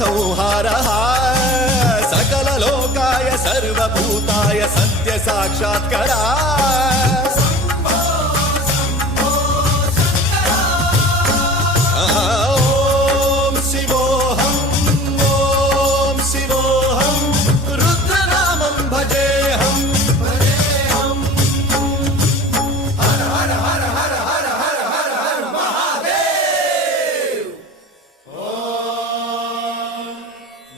संहारः सकललोकाय सर्वभूताय सत्य साक्षात्करा ॐ शिवोऽहं रुद्रनामं भजेऽहं हर हर हर हर हर हर हर हर महादेव।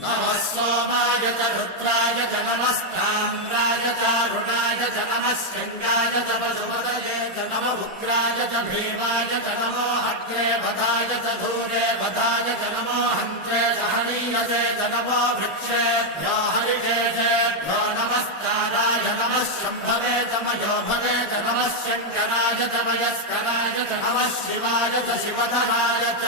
नमः सोमाय च रुद्राय च नमस्ताम्राय च अरुणाय च नमः शृङ्गाय च पशुपतये च नमः उग्राय च भीमाय च नमो अग्रे वधाय च धूरे वधाय च नमो हन्त्रे च हनीयसे च नमो वृक्षेभ्यो हरिकेशेभ्यो नमस्काराय नमः शम्भवे च मयोभवे च नमः शङ्कराय च मयस्कराय च नमः शिवाय च शिवधराय च